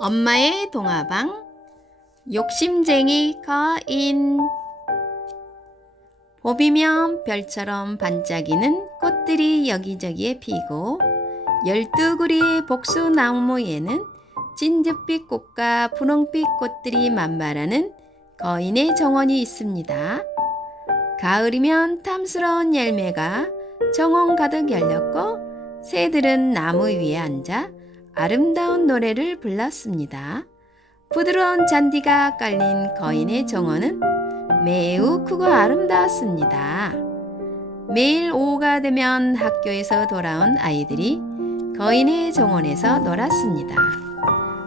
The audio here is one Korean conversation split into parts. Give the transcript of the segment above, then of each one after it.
엄마의 동화방 욕심쟁이 거인. 봄이면 별처럼 반짝이는 꽃들이 여기저기에 피고 12그리의 복수나무에는 진즉빛 꽃과 분홍빛 꽃들이 만발하는 거인의 정원이 있습니다. 가을이면 탐스러운 열매가 정원 가득 열렸고 새들은 나무 위에 앉아 아름다운 노래를 불렀습니다. 부드러운 잔디가 깔린 거인의 정원은 매우 크고 아름다웠습니다. 매일 오후가 되면 학교에서 돌아온 아이들이 거인의 정원에서 놀았습니다.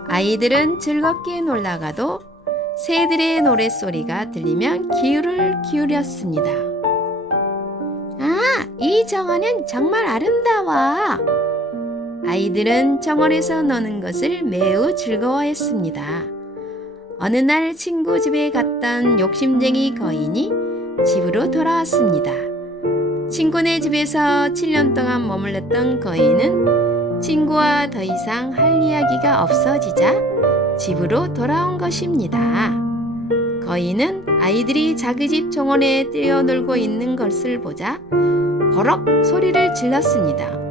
아이들은 즐겁게 놀다가도 새들의 노랫소리가 들리면 귀를 기울였습니다. 아, 이 정원은 정말 아름다워. 아이들은 정원에서 노는 것을 매우 즐거워했습니다. 어느 날 친구 집에 갔던 욕심쟁이 거인이 집으로 돌아왔습니다. 친구네 집에서 7년 동안 머물렀던 거인은 친구와 더 이상 할 이야기가 없어지자 집으로 돌아온 것입니다. 거인은 아이들이 자기 집 정원에 뛰어놀고 있는 것을 보자 버럭 소리를 질렀습니다.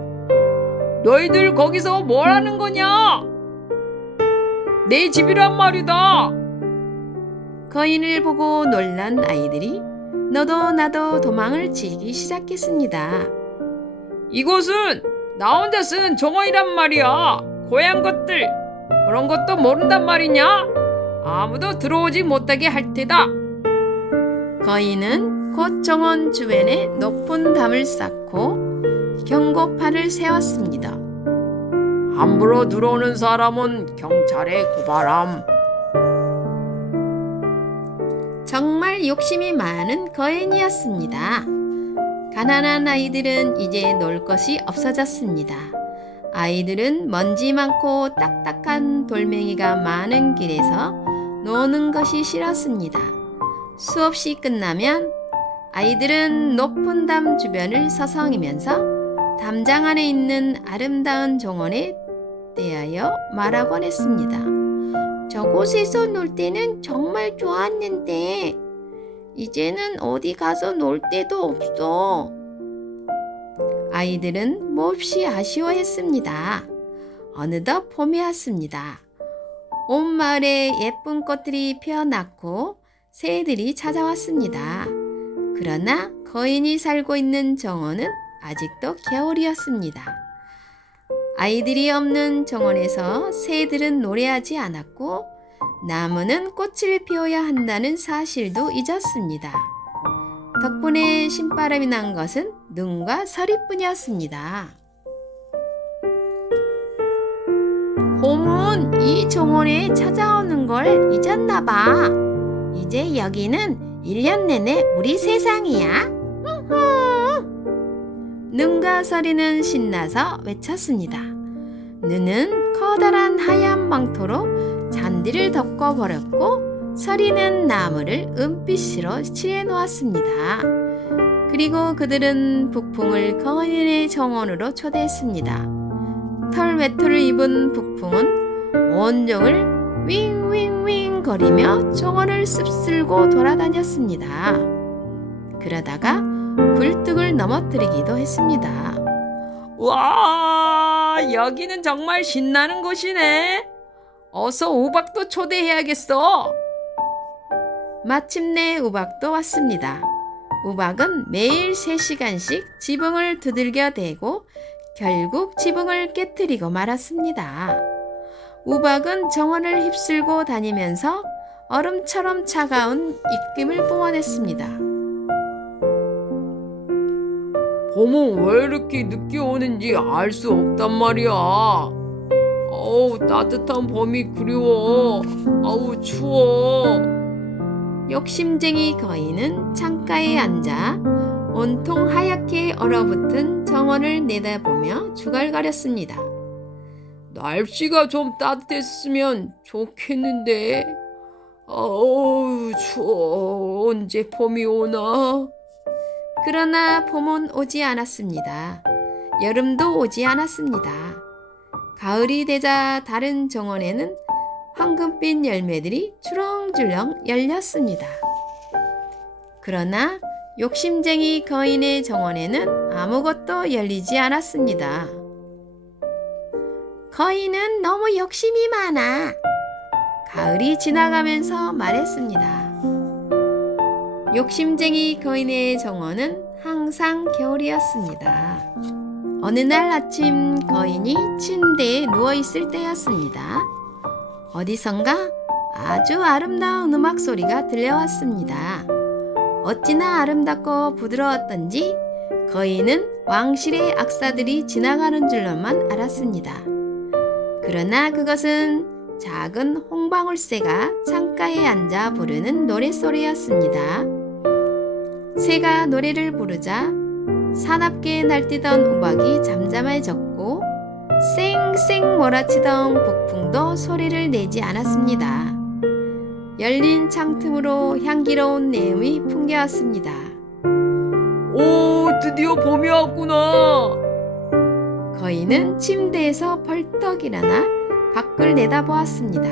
너희들 거기서 뭘 하는 거냐? 내 집이란 말이다. 거인을 보고 놀란 아이들이 너도 나도 도망을 치기 시작했습니다. 이곳은 나 혼자 쓰는 정원이란 말이야. 고향 것들 그런 것도 모른단 말이냐? 아무도 들어오지 못하게 할 테다. 거인은 곧 정원 주변에 높은 담을 쌓고 경고판을 세웠습니다. 함부로 들어오는 사람은 경찰에 고발함. 정말 욕심이 많은 거인이었습니다. 가난한 아이들은 이제 놀 것이 없어졌습니다. 아이들은 먼지 많고 딱딱한 돌멩이가 많은 길에서 노는 것이 싫었습니다. 수업이 끝나면 아이들은 높은 담 주변을 서성이면서 담장 안에 있는 아름다운 정원에 대하여 말하곤 했습니다. 저곳에서 놀 때는 정말 좋았는데 이제는 어디 가서 놀 데도 없어. 아이들은 몹시 아쉬워했습니다. 어느덧 봄이 왔습니다. 온 마을에 예쁜 꽃들이 피어났고 새들이 찾아왔습니다. 그러나 거인이 살고 있는 정원은 아직도 겨울이었습니다. 아이들이 없는 정원에서 새들은 노래하지 않았고 나무는 꽃을 피워야 한다는 사실도 잊었습니다. 덕분에 신바람이 난 것은 눈과 서리뿐이었습니다. 봄은 이 정원에 찾아오는 걸 잊었나 봐. 이제 여기는 1년 내내 우리 세상이야. 눈과 서리는 신나서 외쳤습니다. 눈은 커다란 하얀 망토로 잔디를 덮어버렸고 서리는 나무를 은빛으로 칠해 놓았습니다. 그리고 그들은 북풍을 거인의 정원으로 초대했습니다. 털 외투를 입은 북풍은 온종을 윙윙윙 거리며 정원을 씁쓸고 돌아다녔습니다. 그러다가 굴뚝을 넘어뜨리기도 했습니다. 와, 여기는 정말 신나는 곳이네. 어서 우박도 초대해야겠어. 마침내 우박도 왔습니다. 우박은 매일 3시간씩 지붕을 두들겨 대고 결국 지붕을 깨뜨리고 말았습니다. 우박은 정원을 휩쓸고 다니면서 얼음처럼 차가운 입김을 뿜어냈습니다. 봄은 왜 이렇게 늦게 오는지 알 수 없단 말이야. 어우, 따뜻한 봄이 그리워. 아우, 추워. 욕심쟁이 거인은 창가에 앉아 온통 하얗게 얼어붙은 정원을 내다보며 중얼거렸습니다. 날씨가 좀 따뜻했으면 좋겠는데. 어우, 추워. 언제 봄이 오나? 그러나 봄은 오지 않았습니다. 여름도 오지 않았습니다. 가을이 되자 다른 정원에는 황금빛 열매들이 주렁주렁 열렸습니다. 그러나 욕심쟁이 거인의 정원에는 아무것도 열리지 않았습니다. 거인은 너무 욕심이 많아. 가을이 지나가면서 말했습니다. 욕심쟁이 거인의 정원은 항상 겨울이었습니다. 어느 날 아침 거인이 침대에 누워있을 때였습니다. 어디선가 아주 아름다운 음악 소리가 들려왔습니다. 어찌나 아름답고 부드러웠던지 거인은 왕실의 악사들이 지나가는 줄로만 알았습니다. 그러나 그것은 작은 홍방울새가 창가에 앉아 부르는 노랫소리였습니다. 새가 노래를 부르자 사납게 날뛰던 우박이 잠잠해졌고 쌩쌩 몰아치던 북풍도 소리를 내지 않았습니다. 열린 창틈으로 향기로운 내음이 풍겨왔습니다. 오, 드디어 봄이 왔구나. 거인은 침대에서 벌떡 일어나 밖을 내다보았습니다.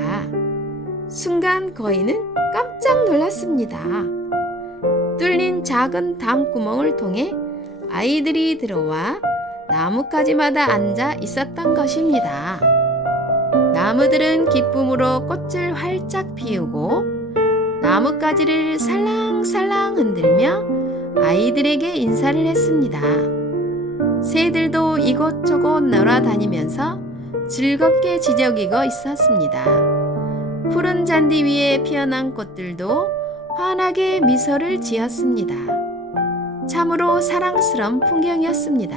순간 거인은 깜짝 놀랐습니다. 뚫린 작은 담구멍을 통해 아이들이 들어와 나뭇가지마다 앉아 있었던 것입니다. 나무들은 기쁨으로 꽃을 활짝 피우고 나뭇가지를 살랑살랑 흔들며 아이들에게 인사를 했습니다. 새들도 이곳저곳 놀아다니면서 즐겁게 지저귀고 있었습니다. 푸른 잔디 위에 피어난 꽃들도 환하게 미소를 지었습니다. 참으로 사랑스러운 풍경이었습니다.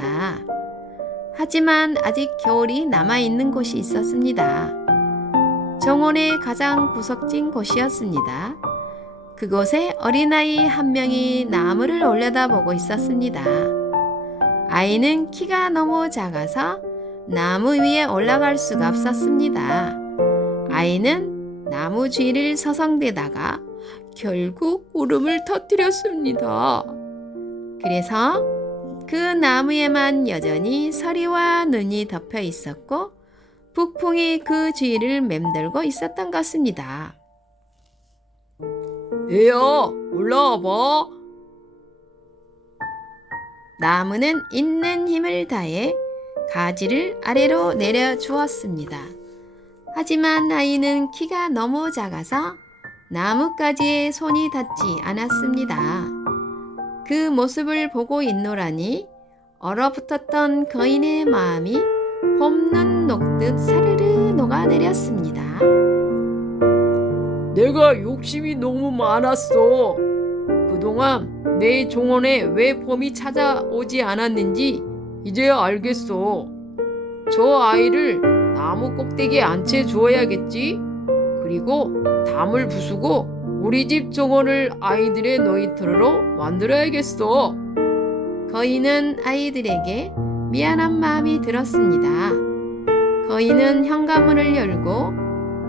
하지만 아직 겨울이 남아있는 곳이 있었습니다. 정원의 가장 구석진 곳이었습니다. 그곳에 어린아이 한 명이 나무를 올려다보고 있었습니다. 아이는 키가 너무 작아서 나무 위에 올라갈 수가 없었습니다. 아이는 나무 쥐를 서성대다가 결국 울음을 터뜨렸습니다. 그래서 그 나무에만 여전히 서리와 눈이 덮여 있었고 북풍이 그 쥐를 맴돌고 있었던 것입니다. 얘야, 올라와봐. 나무는 있는 힘을 다해 가지를 아래로 내려주었습니다. 하지만 아이는 키가 너무 작아서 나뭇가지에 손이 닿지 않았습니다. 그 모습을 보고 있노라니 얼어붙었던 거인의 마음이 봄눈 녹듯 사르르 녹아내렸습니다. 내가 욕심이 너무 많았어. 그동안 내 정원에 왜 봄이 찾아오지 않았는지 이제야 알겠어. 저 아이를 나무 꼭대기에 앉혀 주어야겠지. 그리고 담을 부수고 우리 집 정원을 아이들의 놀이터로 만들어야겠어. 거인은 아이들에게 미안한 마음이 들었습니다. 거인은 현관문을 열고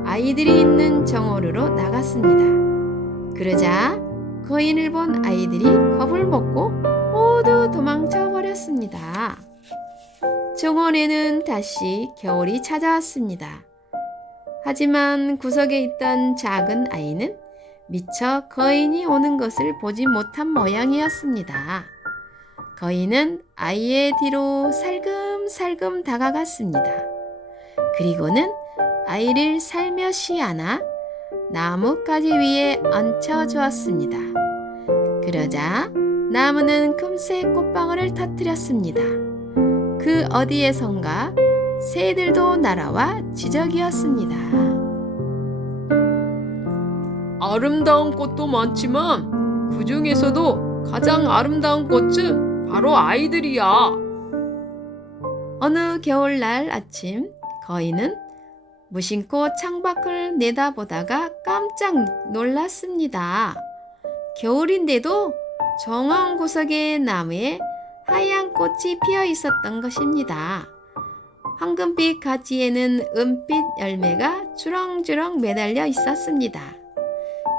아이들이 있는 정원으로 나갔습니다. 그러자 거인을 본 아이들이 겁을 먹고 모두 도망쳐 버렸습니다. 정원에는 다시 겨울이 찾아왔습니다. 하지만 구석에 있던 작은 아이는 미처 거인이 오는 것을 보지 못한 모양이었습니다. 거인은 아이의 뒤로 살금살금 다가갔습니다. 그리고는 아이를 살며시 안아 나뭇가지 위에 얹혀 주었습니다. 그러자 나무는 금세 꽃방울을 터뜨렸습니다. 그 어디에선가 새들도 날아와 지저귀었습니다. 아름다운 꽃도 많지만 그 중에서도 가장 아름다운 꽃은 바로 아이들이야. 어느 겨울날 아침 거인은 무심코 창밖을 내다보다가 깜짝 놀랐습니다. 겨울인데도 정원 구석의 나무에 하얀 꽃이 피어 있었던 것입니다. 황금빛 가지에는 은빛 열매가 주렁주렁 매달려 있었습니다.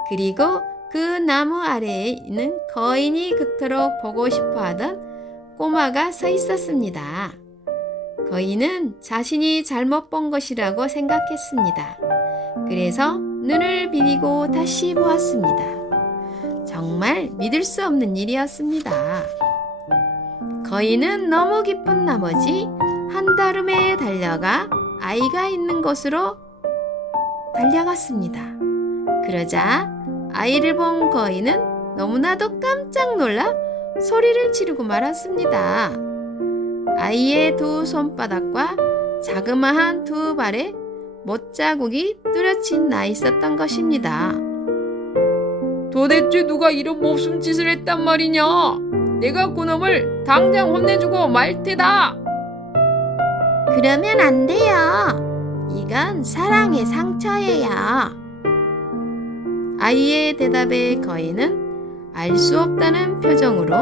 그리고 그 나무 아래에 있는 거인이 그토록 보고 싶어 하던 꼬마가 서 있었습니다. 거인은 자신이 잘못 본 것이라고 생각했습니다. 그래서 눈을 비비고 다시 보았습니다. 정말 믿을 수 없는 일이었습니다. 거인은 너무 기쁜 나머지 한달음에 달려가 아이가 있는 곳으로 달려갔습니다. 그러자 아이를 본 거인은 너무나도 깜짝 놀라 소리를 지르고 말았습니다. 아이의 두 손바닥과 자그마한 두 발에 못자국이 뚜렷이 나 있었던 것입니다. 도대체 누가 이런 몹쓸 짓을 했단 말이냐? 내가 그놈을 당장 혼내주고 말 테다. 그러면 안 돼요. 이건 사랑의 상처예요. 아이의 대답에 거인은 알 수 없다는 표정으로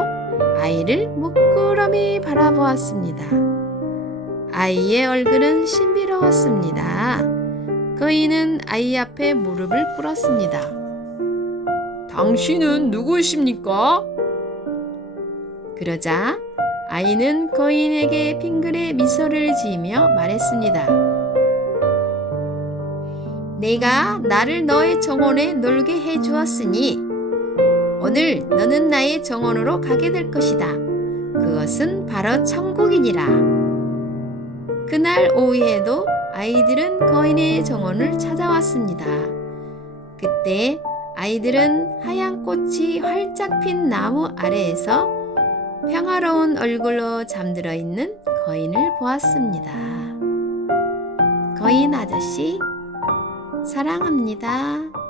아이를 물끄러미 바라보았습니다. 아이의 얼굴은 신비로웠습니다. 거인은 아이 앞에 무릎을 꿇었습니다. 당신은 누구십니까? 그러자 아이는 거인에게 빙그레 미소를 지으며 말했습니다. 내가 나를 너의 정원에 놀게 해주었으니 오늘 너는 나의 정원으로 가게 될 것이다. 그것은 바로 천국이니라. 그날 오후에도 아이들은 거인의 정원을 찾아왔습니다. 그때 아이들은 하얀 꽃이 활짝 핀 나무 아래에서 평화로운 얼굴로 잠들어 있는 거인을 보았습니다. 거인 아저씨, 사랑합니다.